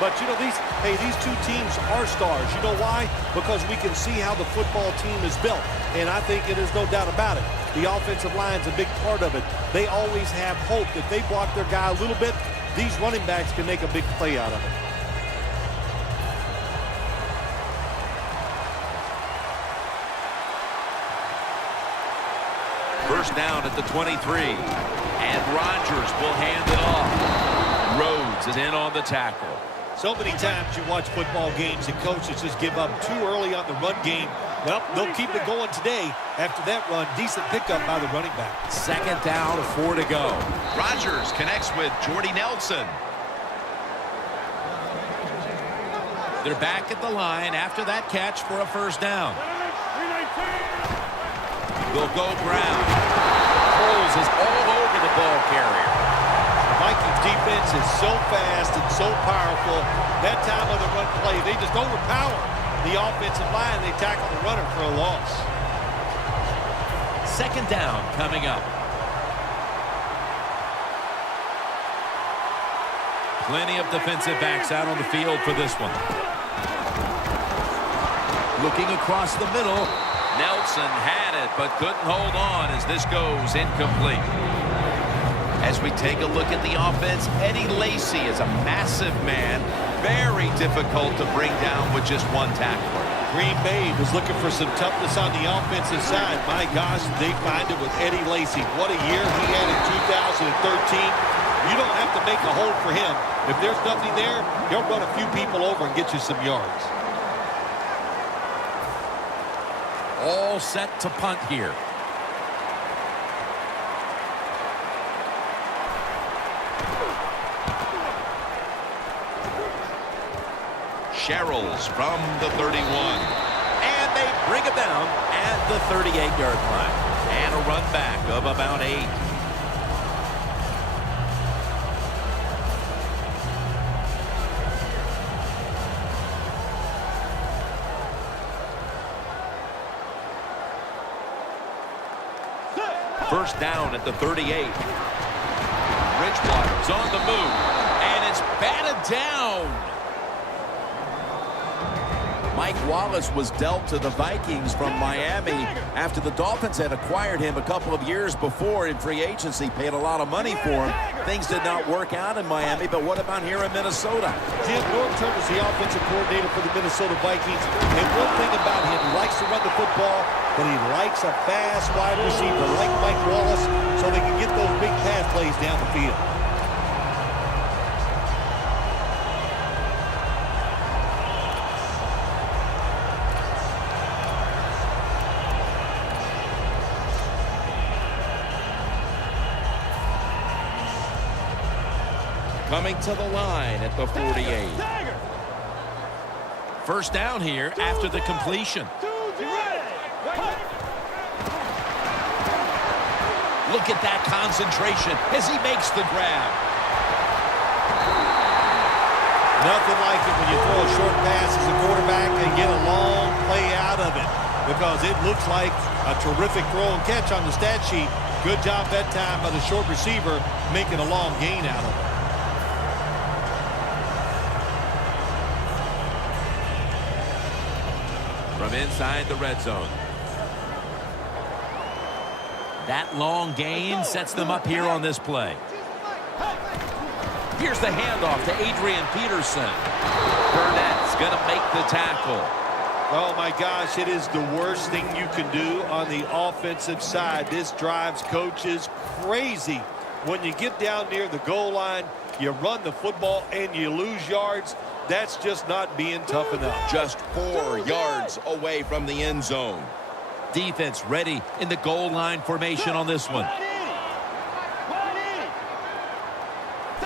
But, you know, these two teams are stars. You know why? Because we can see how the football team is built. And I think it is no doubt about it. The offensive line's a big part of it. They always have hope. If they block their guy a little bit, these running backs can make a big play out of it. First down at the 23. And Rodgers will hand it off. Rhodes is in on the tackle. So many times you watch football games and coaches just give up too early on the run game. Well, they'll keep it going today. After that run, decent pickup by the running back. Second down, 4 to go. Rodgers connects with Jordy Nelson. They're back at the line after that catch for a first down. They'll go ground. Foles is all over the ball carrier. Vikings defense is so fast and so powerful. That time of the run play, they just overpower the offensive line. They tackle the runner for a loss. Second down coming up. Plenty of defensive backs out on the field for this one. Looking across the middle. Nelson had it, but couldn't hold on as this goes incomplete. As we take a look at the offense, Eddie Lacy is a massive man. Very difficult to bring down with just one tackler. Green Bay was looking for some toughness on the offensive side. My gosh, they find it with Eddie Lacy. What a year he had in 2013. You don't have to make a hole for him. If there's nothing there, he'll run a few people over and get you some yards. All set to punt here. Sherrills from the 31. And they bring him down at the 38-yard line. And a run back of about 8. First down at the 38. Bridgewater's on the move. And it's batted down. Mike Wallace was dealt to the Vikings from Miami after the Dolphins had acquired him a couple of years before in free agency, paid a lot of money for him. Things did not work out in Miami, but what about here in Minnesota? Jim Norton is the offensive coordinator for the Minnesota Vikings, and one thing about him, he likes to run the football, but he likes a fast wide receiver like Mike Wallace so they can get those big pass plays down the field. Coming to the line at the 48. First down here after the completion. Look at that concentration as he makes the grab. Nothing like it when you throw a short pass as a quarterback and get a long play out of it, because it looks like a terrific throw and catch on the stat sheet. Good job that time by the short receiver making a long gain out of it. From inside the red zone. That long gain sets them up here on this play. Here's the handoff to Adrian Peterson. Burnett's going to make the tackle. Oh, my gosh, it is the worst thing you can do on the offensive side. This drives coaches crazy. When you get down near the goal line, you run the football and you lose yards. That's just not being tough enough. Just 4 yards away from the end zone. Defense ready in the goal line formation on this one.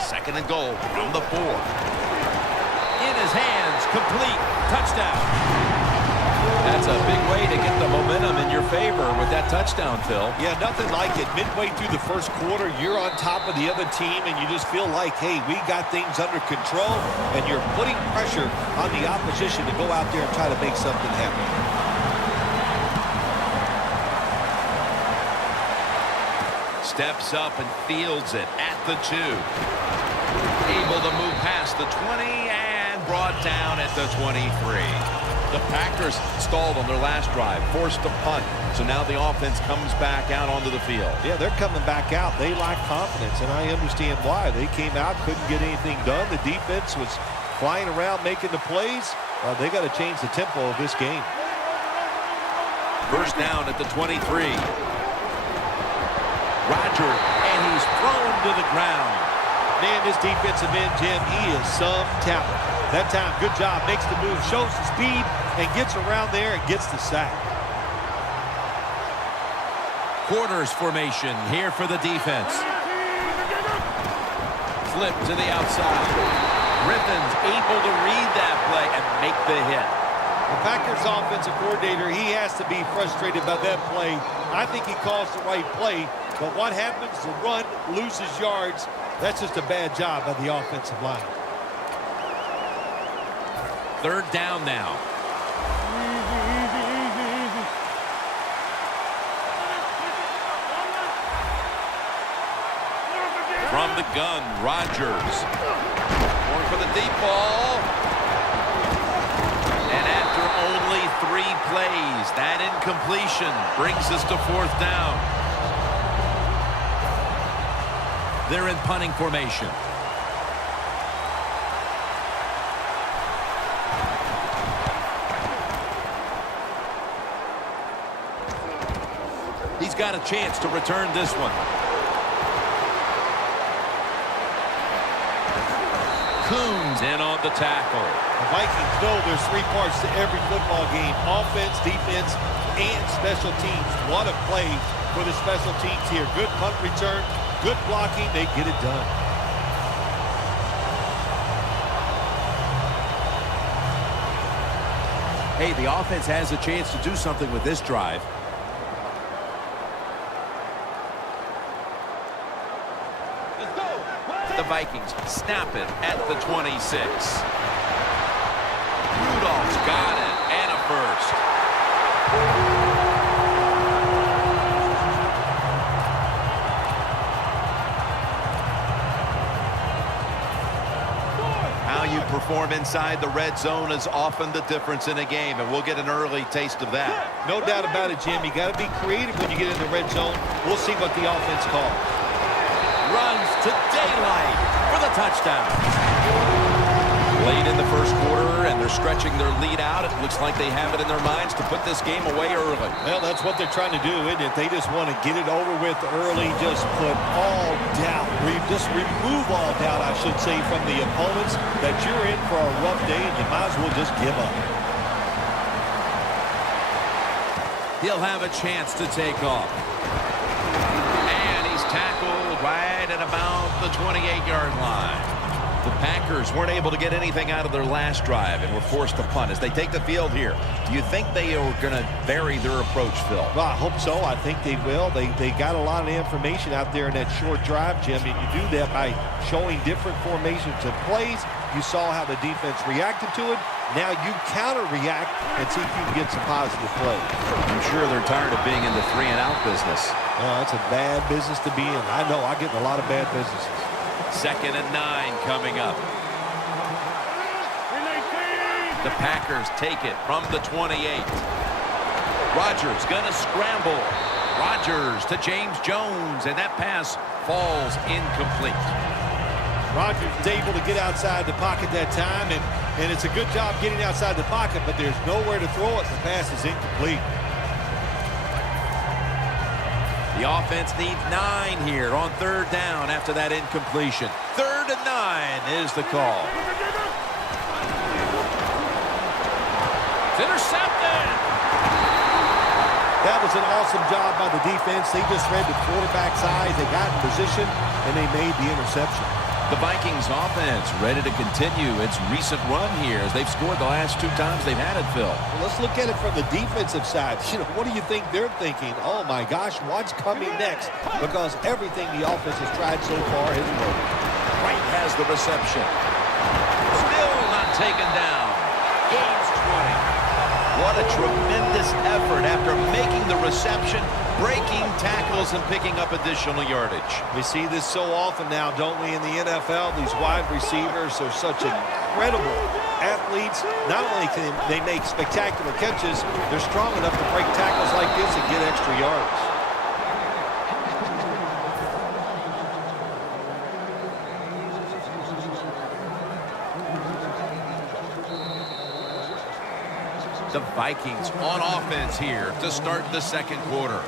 Second and goal from the 4. In his hands, complete, touchdown. That's a big way to get the momentum in your favor with that touchdown, Phil. Yeah, nothing like it. Midway through the first quarter, you're on top of the other team, and you just feel like, hey, we got things under control, and you're putting pressure on the opposition to go out there and try to make something happen. Steps up and fields it at the 2. Able to move past the 20 and brought down at the 23. The Packers stalled on their last drive, forced a punt. So now the offense comes back out onto the field. Yeah, they're coming back out. They lack confidence, and I understand why. They came out, couldn't get anything done. The defense was flying around making the plays. They got to change the tempo of this game. First down at the 23. Roger, and he's thrown to the ground. Man, this defensive end, Jim, he is some talent. That time, good job, makes the move, shows the speed, and gets around there and gets the sack. Quarters formation here for the defense. Flip to the outside. Griffin's able to read that play and make the hit. The Packers offensive coordinator, he has to be frustrated by that play. I think he calls the right play, but what happens? The run loses yards. That's just a bad job by the offensive line. Third down now. From the gun, Rodgers. Going for the deep ball. And after only 3 plays, that incompletion brings us to fourth down. They're in punting formation. He's got a chance to return this one. Coons in on the tackle. The Vikings know there's 3 parts to every football game: offense, defense, and special teams. What a play for the special teams here. Good punt return, good blocking. They get it done. Hey, the offense has a chance to do something with this drive. The Vikings snap it at the 26. Rudolph's got it, and a first. How you perform inside the red zone is often the difference in a game, and we'll get an early taste of that. No doubt about it, Jim. You got to be creative when you get in the red zone. We'll see what the offense calls. Runs to daylight for the touchdown. Late in the first quarter, and they're stretching their lead out. It looks like they have it in their minds to put this game away early. Well, that's what they're trying to do, isn't it? They just want to get it over with early, just put all doubt, just remove all doubt, I should say, from the opponents that you're in for a rough day, and you might as well just give up. He'll have a chance to take off. And he's tackled right at about the 28-yard line. The Packers weren't able to get anything out of their last drive and were forced to punt as they take the field here. Do you think they are going to vary their approach, Phil? Well, I hope so. I think they will. They got a lot of information out there in that short drive, Jim, and you do that by showing different formations of plays. You saw how the defense reacted to it. Now you counter-react and see if you can get some positive plays. I'm sure they're tired of being in the 3-and-out business. Well, that's a bad business to be in. I know. I get in a lot of bad businesses. 2nd and 9 coming up. The Packers take it from the 28. Rodgers gonna scramble. Rodgers to James Jones, and that pass falls incomplete. Rodgers is able to get outside the pocket that time, and it's a good job getting outside the pocket, but there's nowhere to throw it. The pass is incomplete. The offense needs 9 here on 3rd down after that incompletion. 3rd and 9 is the call. It's intercepted. That was an awesome job by the defense. They just read the quarterback's eyes. They got in position, and they made the interception. The Vikings offense ready to continue its recent run here as they've scored the last 2 times they've had it, Phil. Well, let's look at it from the defensive side. You know, what do you think they're thinking? Oh, my gosh, what's coming next? Because everything the offense has tried so far has worked. Wright has the reception. Still not taken down. Gains 20. What a tremendous effort after making the reception, breaking tackles, and picking up additional yardage. We see this so often now, don't we, in the NFL? These wide receivers are such incredible athletes, not only can they make spectacular catches, they're strong enough to break tackles like this and get extra yards. The Vikings on offense here to start the second quarter.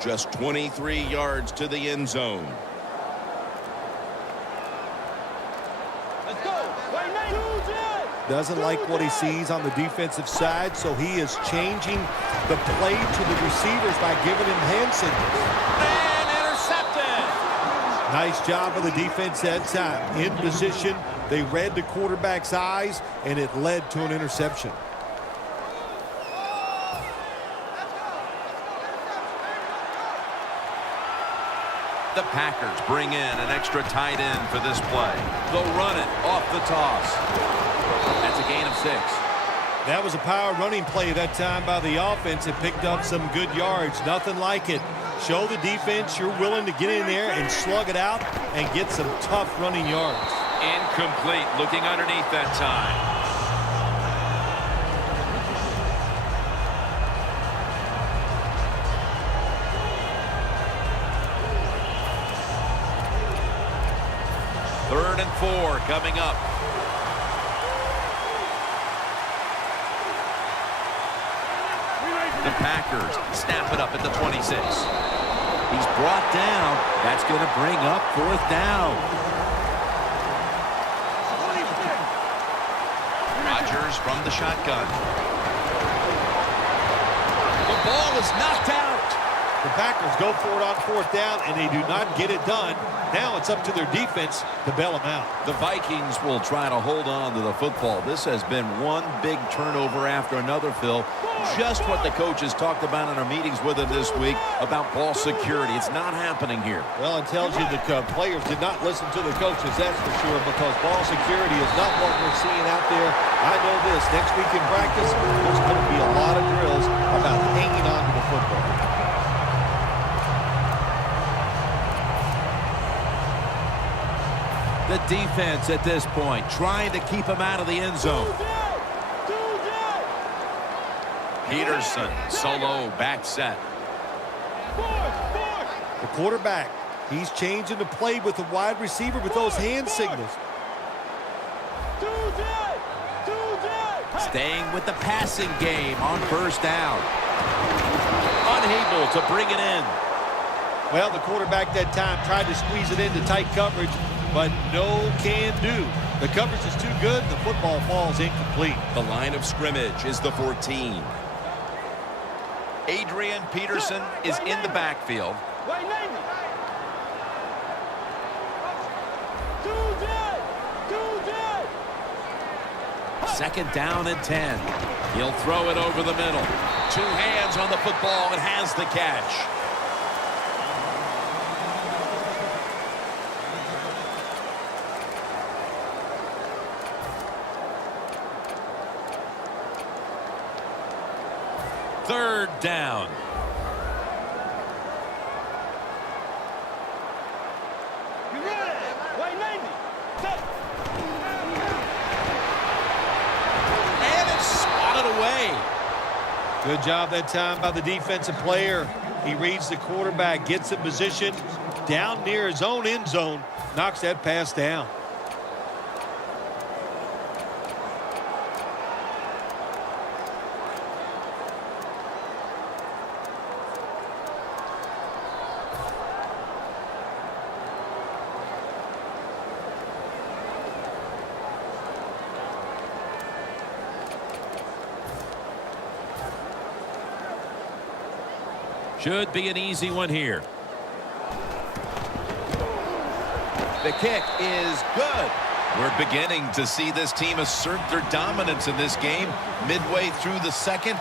Just 23 yards to the end zone. Let's go. Doesn't like what he sees on the defensive side, so he is changing the play to the receivers by giving him hand signals. And intercepted. Nice job of the defense that time. In position, they read the quarterback's eyes, and it led to an interception. The Packers bring in an extra tight end for this play. They'll run it off the toss. That's a gain of 6. That was a power running play that time by the offense. It picked up some good yards. Nothing like it. Show the defense you're willing to get in there and slug it out and get some tough running yards. Incomplete. Looking underneath that time. Third and 4 coming up. The Packers snap it up at the 26. He's brought down. That's going to bring up 4th down. Rodgers from the shotgun. The ball is knocked out. The Packers go for it on 4th down, and they do not get it done. Now it's up to their defense to bail them out. The Vikings will try to hold on to the football. This has been one big turnover after another, Phil. Just what the coaches talked about in our meetings with him this week about ball security. It's not happening here. Well, it tells you the players did not listen to the coaches, that's for sure, because ball security is not what we're seeing out there. I know this. Next week in practice, there's going to be a lot of drills about hanging on to the football. The defense at this point trying to keep him out of the end zone. Peterson, solo, back set. The quarterback, he's changing the play with the wide receiver with those hand signals. Staying with the passing game on 1st down. Unable to bring it in. Well, the quarterback that time tried to squeeze it into tight coverage, but no can do. The coverage is too good. The football falls incomplete. The line of scrimmage is the 14. Adrian Peterson is in the backfield. Second down and 10. He'll throw it over the middle. 2 hands on the football and has the catch. Third down. And it's swatted away. Good job that time by the defensive player. He reads the quarterback, gets in position down near his own end zone, knocks that pass down. Should be an easy one here. The kick is good. We're beginning to see this team assert their dominance in this game midway through the second.